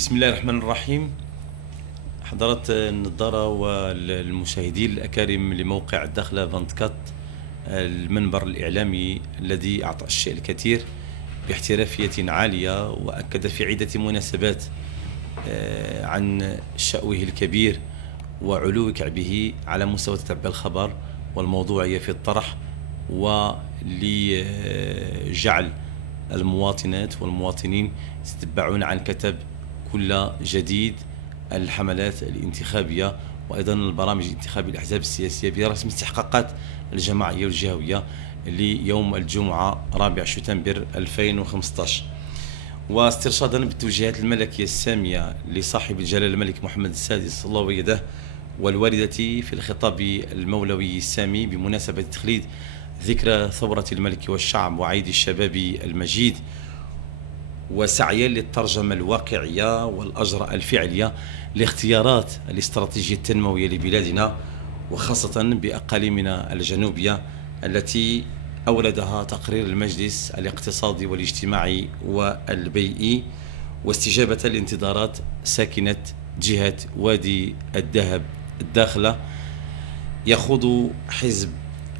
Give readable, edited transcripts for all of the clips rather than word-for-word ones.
بسم الله الرحمن الرحيم. حضرات النظارة والمشاهدين الأكارم لموقع الدخلة 24، المنبر الإعلامي الذي أعطى الشيء الكثير باحترافية عالية، وأكد في عدة مناسبات عن شأوه الكبير وعلو كعبه على مستوى تتبع الخبر والموضوعية في الطرح، ولجعل المواطنات والمواطنين يتتبعون عن كتب كل جديد الحملات الانتخابية وأيضا البرامج الانتخابية للأحزاب السياسية برسم استحقاقات الجماعية والجهوية ليوم الجمعة 4 شتنبر 2015. واسترشادا بالتوجيهات الملكية السامية لصاحب الجلالة الملك محمد السادس الله ويده، والواردة في الخطاب المولوي السامي بمناسبة تخليد ذكرى ثورة الملك والشعب وعيد الشباب المجيد، وسعيا للترجمة الواقعية والأجراء الفعلية لاختيارات الاستراتيجية التنموية لبلادنا، وخاصة بأقاليمنا الجنوبية التي أوردها تقرير المجلس الاقتصادي والاجتماعي والبيئي، واستجابة لانتظارات ساكنة جهة وادي الذهب الداخلة. يخوض حزب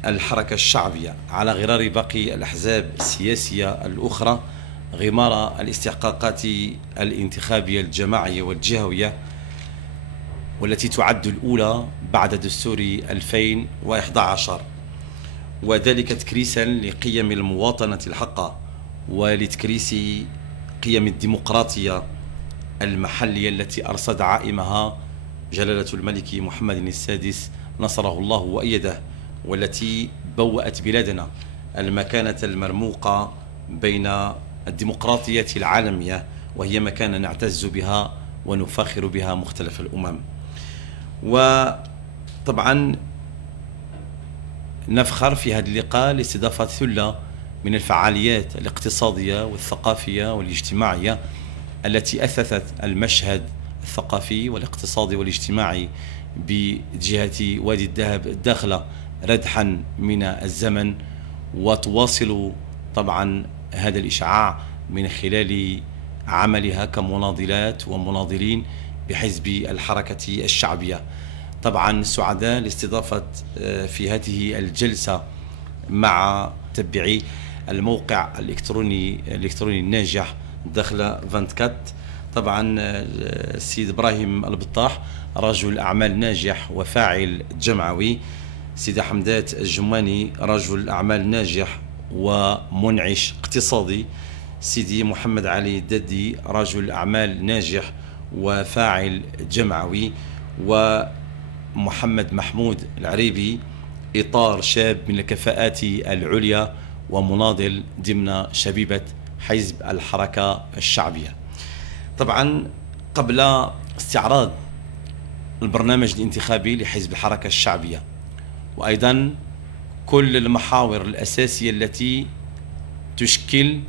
الحركة الشعبية على غرار باقي الأحزاب السياسية الأخرى غمار الاستحقاقات الانتخابية الجماعية والجهوية، والتي تعد الأولى بعد دستور 2011، وذلك تكريسا لقيم المواطنة الحقة ولتكريس قيم الديمقراطية المحلية التي أرصد عائمها جلالة الملك محمد السادس نصره الله وأيده، والتي بوأت بلادنا المكانة المرموقة بين الديمقراطية العالمية، وهي مكانة نعتز بها ونفخر بها مختلف الأمم. وطبعا نفخر في هذا اللقاء لاستضافة ثلة من الفعاليات الاقتصادية والثقافية والاجتماعية التي أثثت المشهد الثقافي والاقتصادي والاجتماعي بجهة وادي الذهب الداخلة ردحا من الزمن، وتواصل طبعا هذا الإشعاع من خلال عملها كمناضلات ومناضلين بحزب الحركة الشعبية. طبعا سعداء لاستضافة في هذه الجلسة مع تبعي الموقع الإلكتروني الناجح دخل 24. طبعا السيد إبراهيم البطاح رجل أعمال ناجح وفاعل جمعوي، سيدة حمدات الجماني رجل أعمال ناجح ومنعش اقتصادي، سيدي محمد علي الددي رجل أعمال ناجح وفاعل جمعوي، ومحمد محمود العريبي إطار شاب من الكفاءات العليا ومناضل ضمن شبيبة حزب الحركة الشعبية. طبعا قبل استعراض البرنامج الانتخابي لحزب الحركة الشعبية وأيضا كل المحاور الأساسية التي تشكل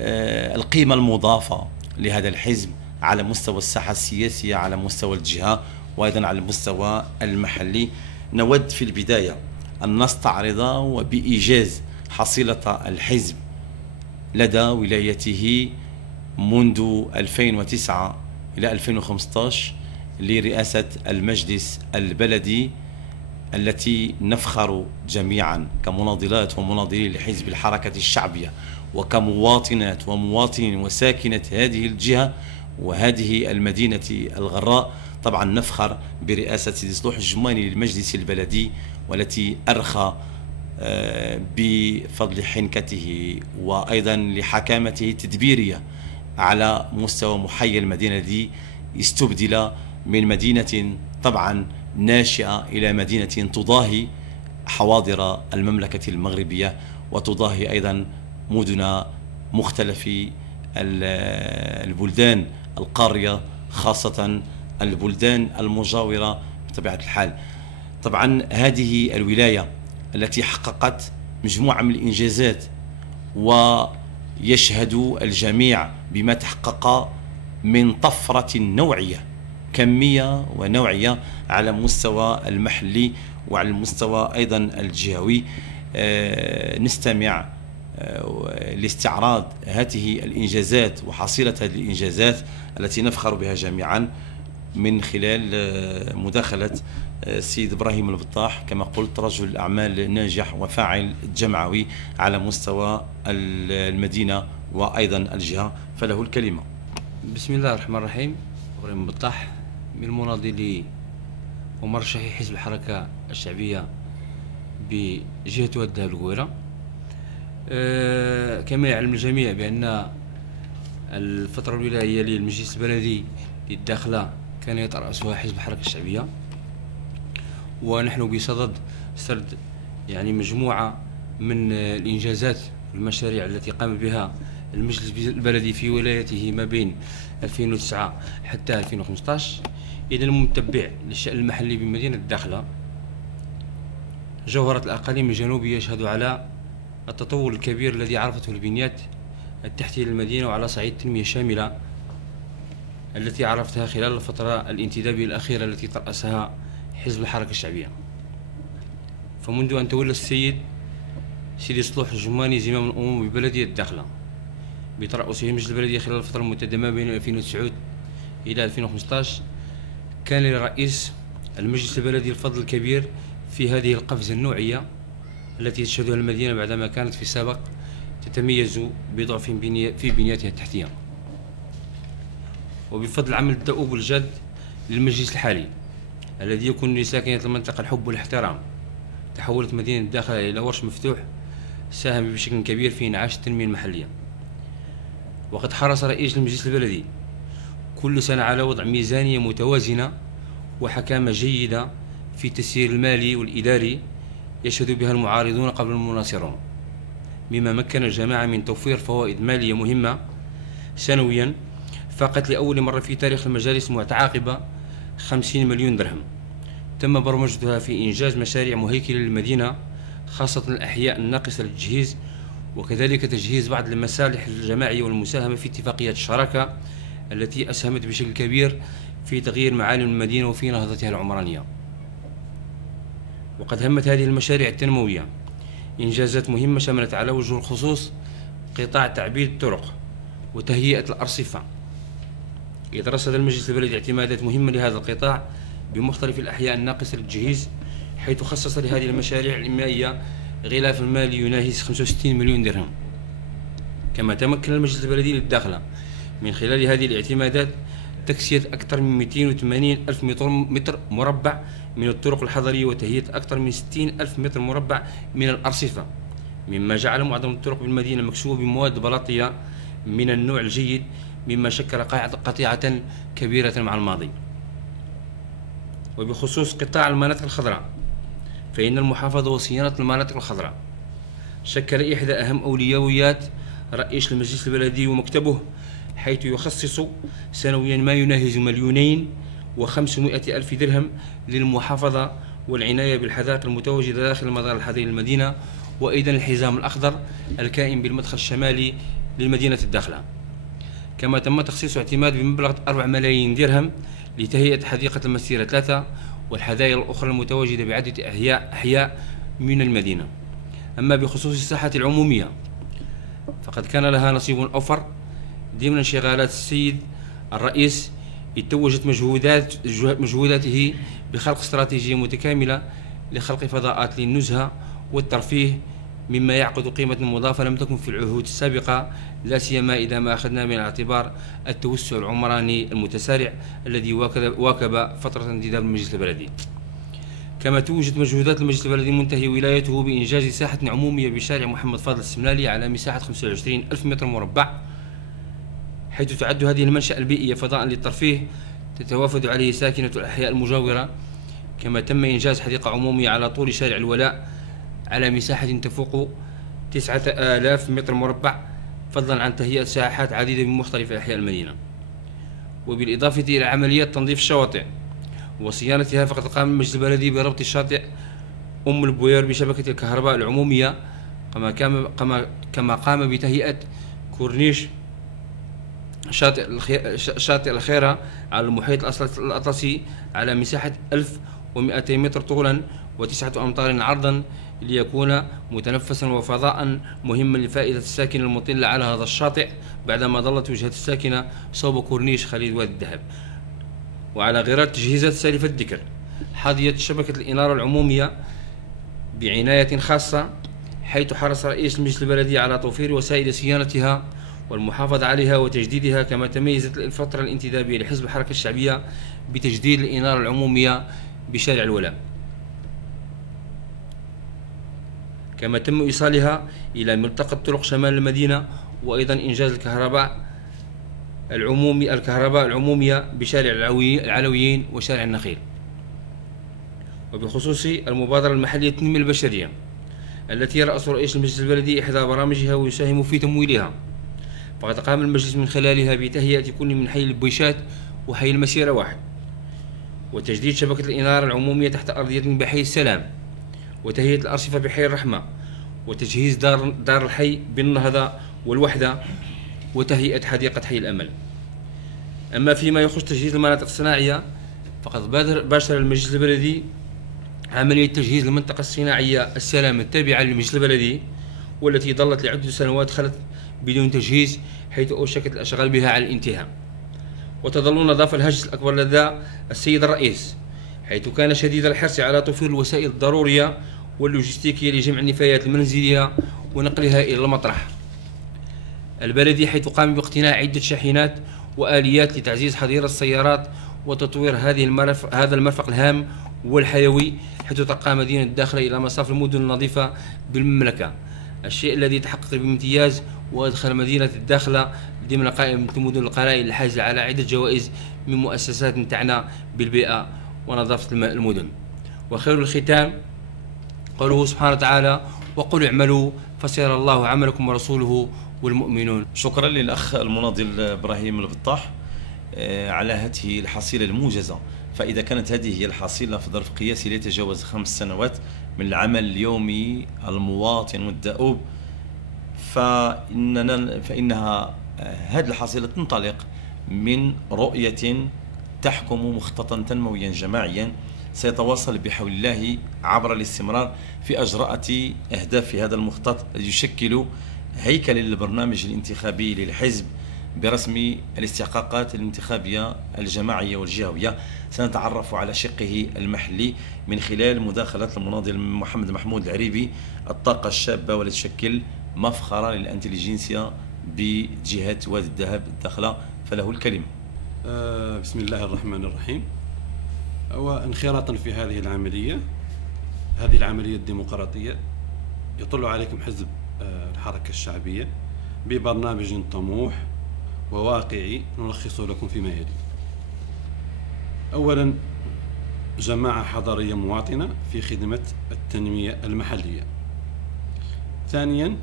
القيمة المضافة لهذا الحزب على مستوى الساحة السياسية، على مستوى الجهة، وأيضا على المستوى المحلي، نود في البداية أن نستعرض وبإيجاز حصيلة الحزب لدى ولايته منذ 2009 إلى 2015 لرئاسة المجلس البلدي، التي نفخر جميعا كمناضلات ومناضلين لحزب الحركة الشعبية وكمواطنات ومواطنين وساكنة هذه الجهة وهذه المدينة الغراء. طبعا نفخر برئاسة سيدي صلوح الجماني للمجلس البلدي، والتي أرخى بفضل حنكته وأيضا لحكامته التدبيرية على مستوى محيي المدينة دي، استبدل من مدينة طبعا ناشئة إلى مدينة تضاهي حواضر المملكة المغربية وتضاهي أيضا مدن مختلف البلدان القارية، خاصة البلدان المجاورة بطبيعة الحال. طبعا هذه الولاية التي حققت مجموعة من الإنجازات، ويشهد الجميع بما تحقق من طفرة نوعية كمية ونوعية على مستوى المحلي وعلى المستوى أيضا الجهوي. نستمع لاستعراض هذه الإنجازات وحصيلة هذه الإنجازات التي نفخر بها جميعا من خلال مداخلة السيد إبراهيم البطاح، كما قلت رجل أعمال ناجح وفاعل جمعوي على مستوى المدينة وأيضا الجهة، فله الكلمة. بسم الله الرحمن الرحيم. إبراهيم البطاح من المناضلين ومرشحي حزب الحركة الشعبية بجهة واد الغويرة. كما يعلم الجميع بأن الفترة الولاية للمجلس البلدي للداخلة كان يترأسها حزب الحركة الشعبية، ونحن بصدد سرد مجموعة من الإنجازات والمشاريع التي قام بها المجلس البلدي في ولايته ما بين 2009 حتى 2015. إذا المتبع للشأن المحلي بمدينة الداخلة، جوهرة الأقاليم الجنوبية يشهد على التطور الكبير الذي عرفته البنيات التحتية للمدينة، وعلى صعيد التنمية الشاملة التي عرفتها خلال الفترة الانتدابية الأخيرة التي ترأسها حزب الحركة الشعبية. فمنذ أن تولى السيد سيدي صلوح الجماني زمام الأمور ببلدية الداخلة بترأسه المجلس البلدي خلال الفترة الممتدة ما بين 2009 إلى 2015، كان لرئيس المجلس البلدي الفضل الكبير في هذه القفزة النوعية التي تشهدها المدينة بعدما كانت في السابق تتميز بضعف في بنياتها التحتية. وبفضل العمل الدؤوب والجاد للمجلس الحالي الذي يكون لساكنة المنطقة الحب والاحترام، تحولت مدينة الداخلة إلى ورش مفتوح ساهم بشكل كبير في إنعاش التنمية المحلية. وقد حرص رئيس المجلس البلدي كل سنة على وضع ميزانية متوازنة وحكامة جيدة في التسيير المالي والإداري يشهد بها المعارضون قبل المناصرون، مما مكن الجماعة من توفير فوائد مالية مهمة سنويا فقط لأول مرة في تاريخ المجالس المتعاقبة 50 مليون درهم. تم برمجتها في إنجاز مشاريع مهيكلة للمدينة، خاصة الأحياء الناقصة للتجهيز، وكذلك تجهيز بعض المصالح الجماعية والمساهمة في اتفاقيات الشراكة التي أسهمت بشكل كبير في تغيير معالم المدينة وفي نهضتها العمرانية. وقد همت هذه المشاريع التنموية إنجازات مهمة شملت على وجه الخصوص قطاع تعبيد الطرق وتهيئة الأرصفة، إذ رصد المجلس البلدي اعتمادات مهمة لهذا القطاع بمختلف الأحياء الناقصة للتجهيز، حيث خصص لهذه المشاريع الإنمائية غلاف مالي يناهز 65 مليون درهم. كما تمكن المجلس البلدي للداخلة من خلال هذه الاعتمادات تكسية أكثر من 280 ألف متر مربع من الطرق الحضرية وتهيئة أكثر من 60 ألف متر مربع من الأرصفة، مما جعل معظم الطرق بالمدينة مكسوة بمواد بلاطية من النوع الجيد، مما شكل قطيعة كبيرة مع الماضي. وبخصوص قطاع المناطق الخضراء، فإن المحافظة وصيانة المناطق الخضراء شكل إحدى أهم أولويات رئيس المجلس البلدي ومكتبه، حيث يخصص سنويا ما يناهز 2,500,000 درهم للمحافظة والعناية بالحدائق المتواجدة داخل المدار الحضري للمدينة، وأيضا الحزام الأخضر الكائن بالمدخل الشمالي للمدينة الداخلة. كما تم تخصيص اعتماد بمبلغ 4 ملايين درهم لتهيئة حديقة المسيرة 3 والحدائق الأخرى المتواجدة بعدة أحياء من المدينة. أما بخصوص الساحات العمومية، فقد كان لها نصيب أوفر ضمن انشغالات السيد الرئيس، إذ توجت مجهوداته بخلق استراتيجية متكاملة لخلق فضاءات للنزهة والترفيه، مما يعقد قيمة مضافة لم تكن في العهود السابقة، لا سيما إذا ما أخذنا من الاعتبار التوسع العمراني المتسارع الذي واكب فترة انتداب المجلس البلدي. كما توجد مجهودات المجلس البلدي منتهي ولايته بإنجاز ساحة عمومية بشارع محمد فاضل السملالي على مساحة 25 ألف متر مربع، حيث تعد هذه المنشأة البيئية فضاء للترفيه تتوافد عليه ساكنة الأحياء المجاورة. كما تم إنجاز حديقة عمومية على طول شارع الولاء على مساحة تفوق 9000 متر مربع، فضلا عن تهيئة ساحات عديدة بمختلف أحياء المدينة. وبالإضافة إلى عمليات تنظيف الشواطئ وصيانتها، فقد قام المجلس البلدي بربط الشاطئ أم البوير بشبكة الكهرباء العمومية، كما قام بتهيئة كورنيش شاطئ الخيرة على المحيط الأطلسي على مساحة 1200 متر طولا و9 أمتار عرضا، ليكون متنفسا وفضاء مهما لفائدة الساكن المطل على هذا الشاطئ بعدما ظلت وجهة الساكنة صوب كورنيش خليج وادي الذهب. وعلى غرار التجهيزات سالفة الذكر، حظيت شبكة الإنارة العمومية بعناية خاصة، حيث حرص رئيس المجلس البلدي على توفير وسائل صيانتها والمحافظة عليها وتجديدها، كما تميزت الفترة الانتدابية لحزب الحركة الشعبية بتجديد الإنارة العمومية بشارع الولاء، كما تم إيصالها إلى ملتقى طرق شمال المدينة، وأيضا إنجاز الكهرباء العمومية بشارع العلويين وشارع النخيل. وبخصوص المبادرة المحلية للتنمية البشرية التي يرأس رئيس المجلس البلدي إحدى برامجها ويساهم في تمويلها، فقد قام المجلس من خلالها بتهيئة كل من حي البويشات وحي المسيرة واحد، وتجديد شبكة الإنارة العمومية تحت أرضية بحي السلام، وتهيئة الأرصفة بحي الرحمة، وتجهيز دار الحي بالنهضة والوحدة، وتهيئة حديقة حي الأمل. أما فيما يخص تجهيز المناطق الصناعية، فقد باشر المجلس البلدي عملية تجهيز المنطقة الصناعية السلام التابعة للمجلس البلدي، والتي ظلت لعدة سنوات خلت بدون تجهيز، حيث أوشكت الأشغال بها على الانتهاء. وتظل نظافة الهجس الأكبر لدى السيد الرئيس، حيث كان شديد الحرص على توفير الوسائل الضرورية واللوجستيكية لجمع النفايات المنزلية ونقلها إلى المطرح البلدي، حيث قام باقتناء عدة شاحنات وآليات لتعزيز حظيرة السيارات وتطوير هذا المرفق الهام والحيوي، حيث ترقى مدينة الداخلة إلى مصاف المدن النظيفة بالمملكة، الشيء الذي تحقق بامتياز وأدخل مدينة الداخلة ضمن قائمة المدن القلائل الحاصلة على عدة جوائز من مؤسسات تعنى بالبيئة ونظافة المدن. وخير الختام قوله سبحانه وتعالى: وقل اعملوا فسيرى الله عملكم ورسوله والمؤمنون. شكرا للأخ المناضل إبراهيم البطاح على هذه الحصيلة الموجزة. فإذا كانت هذه هي الحصيلة في ظرف قياسي لا يتجاوز 5 سنوات من العمل اليومي المواطن والدؤوب، فإنها هذه الحصيلة تنطلق من رؤية تحكم مخططا تنمويا جماعيا سيتواصل بحول الله عبر الاستمرار في أجراء أهداف هذا المخطط الذي يشكل هيكل للبرنامج الانتخابي للحزب برسم الاستحقاقات الانتخابية الجماعية والجهوية. سنتعرف على شقه المحلي من خلال مداخلة المناضل محمد محمود العريبي، الطاقة الشابة والتي تشكل مفخرة للانتليجنسيا بجهة وادي الذهب الداخلة، فله الكلمة. بسم الله الرحمن الرحيم. وانخراطا في هذه العملية الديمقراطية، يطل عليكم حزب الحركة الشعبية ببرنامج طموح وواقعي نلخص لكم فيما يلي. أولا، جماعة حضارية مواطنة في خدمة التنمية المحلية. ثانيا،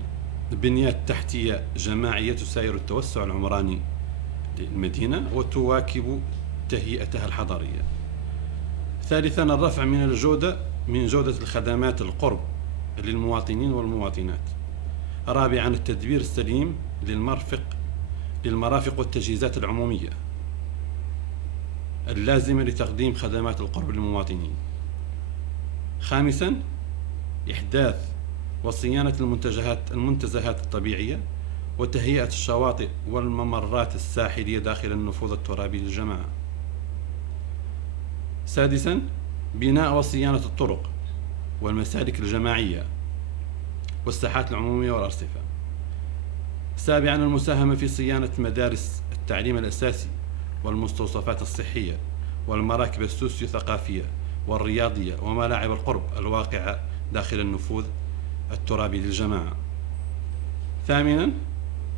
بنيات تحتية جماعية تساير التوسع العمراني للمدينة وتواكب تهيئتها الحضارية. ثالثا، الرفع من جودة الخدمات القرب للمواطنين والمواطنات. رابعا، التدبير السليم للمرافق والتجهيزات العمومية اللازمة لتقديم خدمات القرب للمواطنين. خامسا، إحداث وصيانة المنتزهات الطبيعية وتهيئة الشواطئ والممرات الساحلية داخل النفوذ الترابي للجماعة. سادسا، بناء وصيانة الطرق والمسالك الجماعية والساحات العمومية والأرصفة. سابعا، المساهمة في صيانة مدارس التعليم الأساسي والمستوصفات الصحية والمراكب السوسيو-ثقافية والرياضية وملاعب القرب الواقعة داخل النفوذ الترابي للجماعة. ثامنا،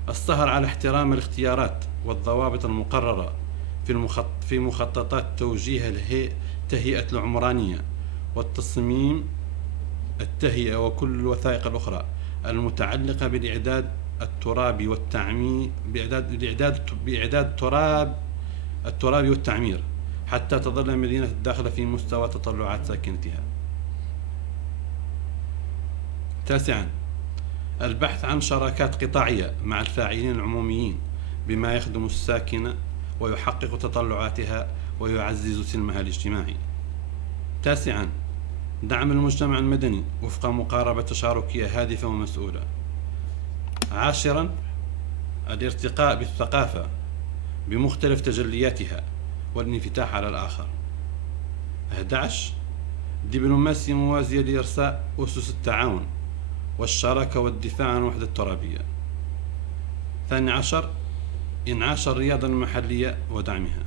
السهر على احترام الاختيارات والضوابط المقررة في مخططات توجيه التهيئة العمرانية والتصميم التهيئة وكل الوثائق الأخرى المتعلقة بالإعداد الترابي والتعمير بإعداد الترابي والتعمير حتى تظل المدينة الداخلة في مستوى تطلعات ساكنتها. تاسعا، البحث عن شراكات قطاعية مع الفاعلين العموميين بما يخدم الساكنة ويحقق تطلعاتها ويعزز سلمها الاجتماعي. تاسعا، دعم المجتمع المدني وفق مقاربة تشاركية هادفة ومسؤولة. 10 الارتقاء بالثقافة بمختلف تجلياتها والانفتاح على الآخر. 11 دبلوماسية موازية لإرساء أسس التعاون والشراكة والدفاع عن الوحدة الترابية. 12 إنعاش الرياضة المحلية ودعمها.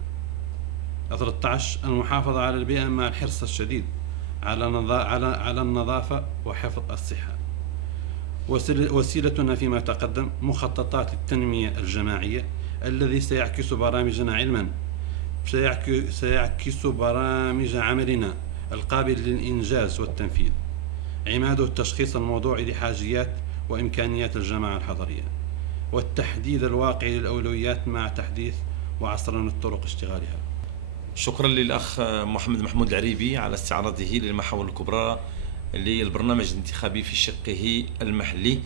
13 المحافظة على البيئة مع الحرص الشديد على النظافة وحفظ الصحة. وسيلتنا فيما تقدم مخططات التنمية الجماعية الذي سيعكس برامجنا علما، سيعكس برامج عملنا القابل للإنجاز والتنفيذ. عماده التشخيص الموضوعي لحاجيات وإمكانيات الجماعة الحضرية، والتحديد الواقعي للأولويات مع تحديث وعصرنة طرق اشتغالها. شكرا للأخ محمد محمود العريبي على استعراضه للمحاور الكبرى للبرنامج الانتخابي في شقه المحلي.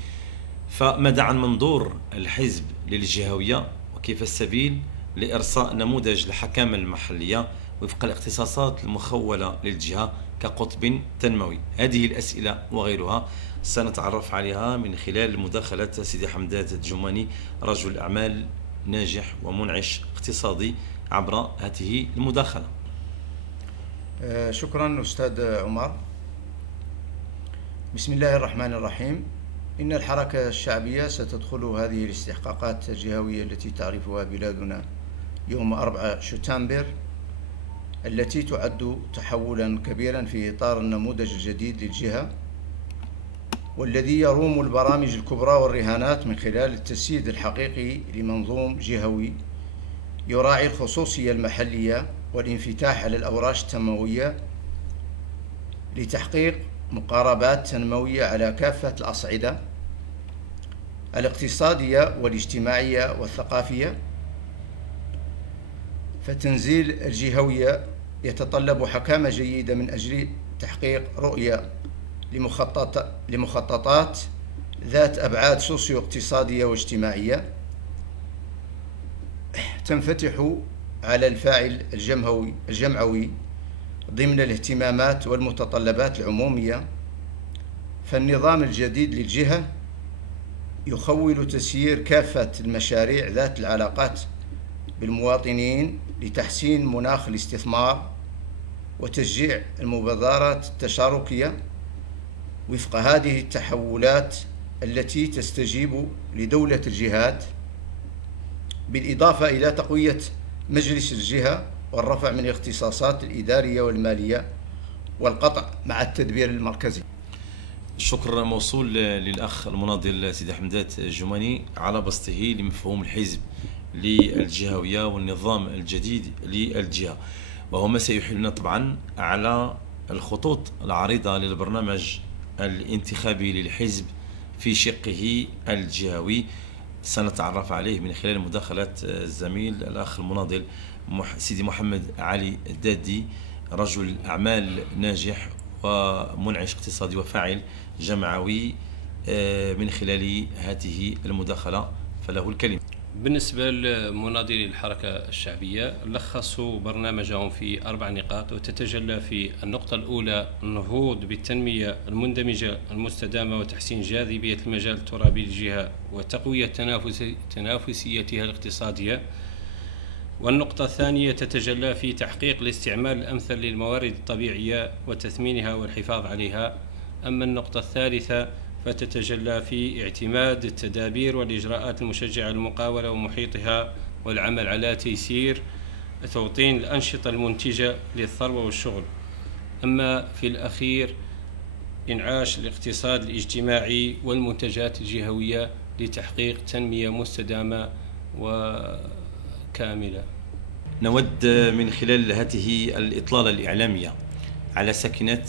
فماذا عن منظور الحزب للجهوية، وكيف السبيل لإرساء نموذج الحكامة المحلية وفق الاختصاصات المخولة للجهة كقطب تنموي؟ هذه الأسئلة وغيرها سنتعرف عليها من خلال مداخلة سيدي حمدات الجماني، رجل أعمال ناجح ومنعش اقتصادي، عبر هذه المداخلة. شكرا أستاذ عمر. بسم الله الرحمن الرحيم. إن الحركة الشعبية ستدخل هذه الاستحقاقات الجهوية التي تعرفها بلادنا يوم 4 شتنبر، التي تعد تحولا كبيرا في إطار النموذج الجديد للجهة، والذي يروم البرامج الكبرى والرهانات من خلال التسييد الحقيقي لمنظوم جهوي يراعي الخصوصية المحلية والانفتاح على الأوراش التنموية لتحقيق مقاربات تنموية على كافة الأصعدة الاقتصادية والاجتماعية والثقافية. فتنزيل الجهوية يتطلب حكامة جيدة من أجل تحقيق رؤية لمخططات ذات أبعاد سوسيو اقتصادية واجتماعية تنفتح على الفاعل الجمعوي ضمن الاهتمامات والمتطلبات العمومية. فالنظام الجديد للجهة يخول تسيير كافة المشاريع ذات العلاقات بالمواطنين لتحسين مناخ الاستثمار وتشجيع المبادرات التشاركية وفق هذه التحولات التي تستجيب لدولة الجهات، بالإضافة إلى تقوية مجلس الجهة والرفع من الاختصاصات الإدارية والمالية والقطع مع التدبير المركزي. الشكر موصول للأخ المناضل سيدي حمدات الجماني على بسطه لمفهوم الحزب للجهوية والنظام الجديد للجهة، وهو ما سيحيلنا طبعا على الخطوط العريضة للبرنامج الانتخابي للحزب في شقه الجهوي. سنتعرف عليه من خلال مداخلة الزميل الأخ المناضل سيدي محمد علي الدادي، رجل أعمال ناجح ومنعش اقتصادي وفاعل جمعوي، من خلال هذه المداخلة فله الكلمة. بالنسبة لمناضلي الحركة الشعبية، لخصوا برنامجهم في 4 نقاط، وتتجلى في النقطة الأولى النهوض بالتنمية المندمجة المستدامة وتحسين جاذبية المجال الترابي للجهة وتقوية تنافسيتها الاقتصادية. والنقطة الثانية تتجلى في تحقيق الاستعمال الأمثل للموارد الطبيعية وتثمينها والحفاظ عليها. أما النقطة الثالثة فتتجلى في اعتماد التدابير والإجراءات المشجعة للمقاولة ومحيطها والعمل على تيسير توطين الأنشطة المنتجة للثروة والشغل. أما في الأخير إنعاش الاقتصاد الاجتماعي والمنتجات الجهوية لتحقيق تنمية مستدامة وكاملة. نود من خلال هذه الإطلالة الإعلامية على ساكنة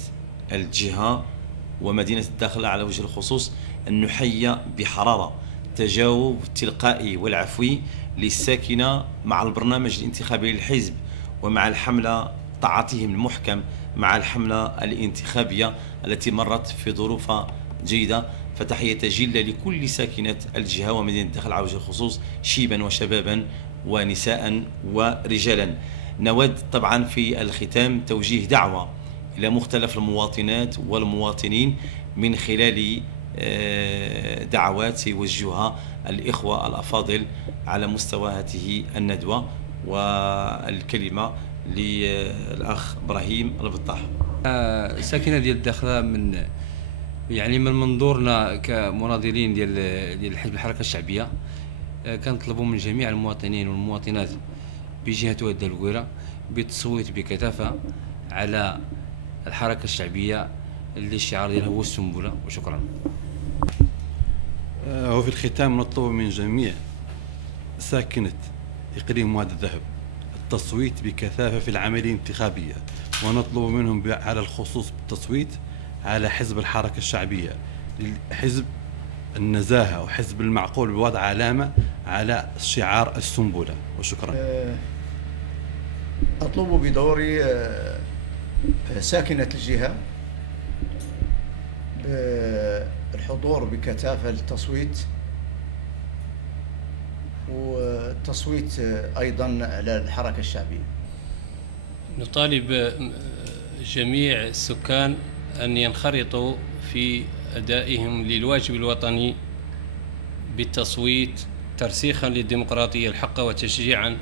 الجهة ومدينة الداخلة على وجه الخصوص أن نحيي بحرارة تجاوب التلقائي والعفوي للساكنة مع البرنامج الانتخابي للحزب ومع الحملة طاعتهم المحكم مع الحملة الانتخابية التي مرت في ظروف جيدة. فتحية جيلة لكل ساكنة الجهة ومدينة الداخل على وجه الخصوص، شيبا وشبابا ونساء ورجالا. نود طبعا في الختام توجيه دعوة إلى مختلف المواطنات والمواطنين من خلال دعوات يوجهها الإخوة الأفاضل على مستوى هذه الندوة. والكلمة للأخ إبراهيم البطاح. ساكنة ديال الداخلة من منظورنا كمناضلين ديال حزب الحركة الشعبية، كنطلبوا من جميع المواطنين والمواطنات بجهة واد القويرة بالتصويت بكثافة على الحركة الشعبية اللي الشعار ديالها هو السنبلة. وشكرا. وفي الختام نطلب من جميع ساكنة إقليم وادي الذهب التصويت بكثافة في العملية الانتخابية، ونطلب منهم على الخصوص بالتصويت على حزب الحركة الشعبية، حزب النزاهة وحزب المعقول بوضع علامة على شعار السنبلة. وشكرا. أطلب بدوري ساكنة الجهة بالحضور بكثافة للتصويت، والتصويت أيضا على الحركة الشعبية. نطالب جميع السكان أن ينخرطوا في أدائهم للواجب الوطني بالتصويت ترسيخا للديمقراطية الحقة وتشجيعا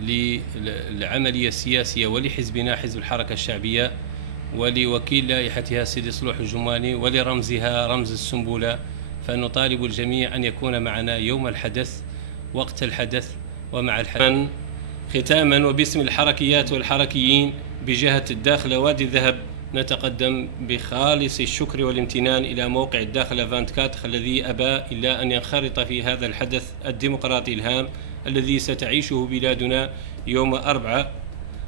للعملية السياسية ولحزبنا حزب الحركة الشعبية ولوكيل لائحتها سيدي صلوح الجماني ولرمزها رمز السنبلة. فنطالب الجميع أن يكون معنا يوم الحدث وقت الحدث ومع الحدث. ختاما وباسم الحركيات والحركيين بجهة الداخلة وادي الذهب نتقدم بخالص الشكر والامتنان إلى موقع الداخلة 24 الذي أبى إلا أن ينخرط في هذا الحدث الديمقراطي الهام الذي ستعيشه بلادنا يوم 4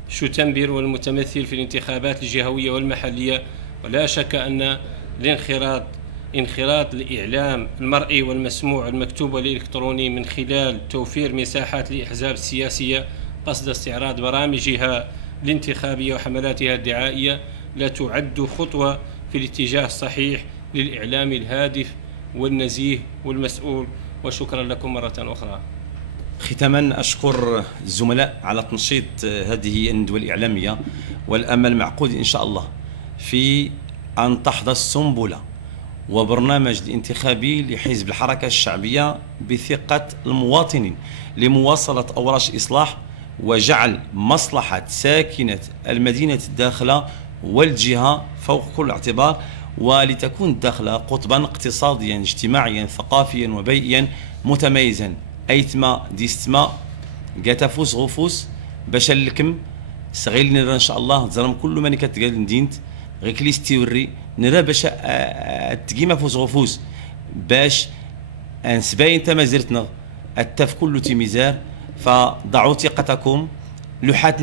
شتنبر والمتمثل في الانتخابات الجهوية والمحلية. ولا شك أن انخراط الإعلام المرئي والمسموع المكتوب والإلكتروني من خلال توفير مساحات للأحزاب السياسية قصد استعراض برامجها الانتخابية وحملاتها الدعائية لا تعد خطوة في الاتجاه الصحيح للإعلام الهادف والنزيه والمسؤول. وشكرا لكم مرة أخرى. ختاما أشكر الزملاء على تنشيط هذه الندوة الإعلامية، والأمل معقود إن شاء الله في أن تحظى السنبلة وبرنامج الانتخابي لحزب الحركة الشعبية بثقة المواطنين لمواصلة أوراش إصلاح وجعل مصلحة ساكنة المدينة الداخلة والجهة فوق كل اعتبار، ولتكون الداخلة قطبا اقتصاديا اجتماعيا ثقافيا وبيئيا متميزا. أيتما ديستما قاتفوس غفوس باش لكم صغير نرى إن شاء الله تزرم كل ما كتقال ندينت غير كليستيوري نرى باش تقيمة فوس غفوس باش انسباين تمازرتنا التف كل تيميزار. فضعوا ثقتكم لوحات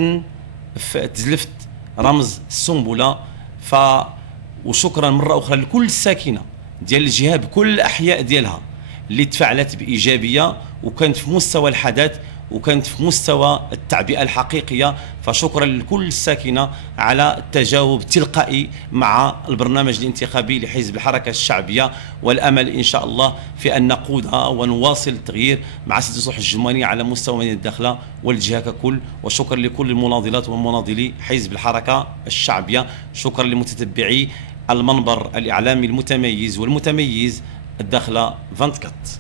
تزلفت رمز السنبلة. وشكرا مرة أخرى لكل الساكنة ديال الجهة بكل الأحياء ديالها اللي تفاعلت بإيجابية وكانت في مستوى الحدث وكانت في مستوى التعبئة الحقيقية. فشكرا لكل الساكنة على التجاوب التلقائي مع البرنامج الانتخابي لحزب الحركة الشعبية، والأمل إن شاء الله في أن نقودها ونواصل التغيير مع سيدي صلوح الجماني على مستوى مدينة الداخلة والجهة ككل. وشكرا لكل المناضلات ومناضلي حزب الحركة الشعبية. شكرا لمتتبعي المنبر الإعلامي المتميز والمتميز الداخلة 24.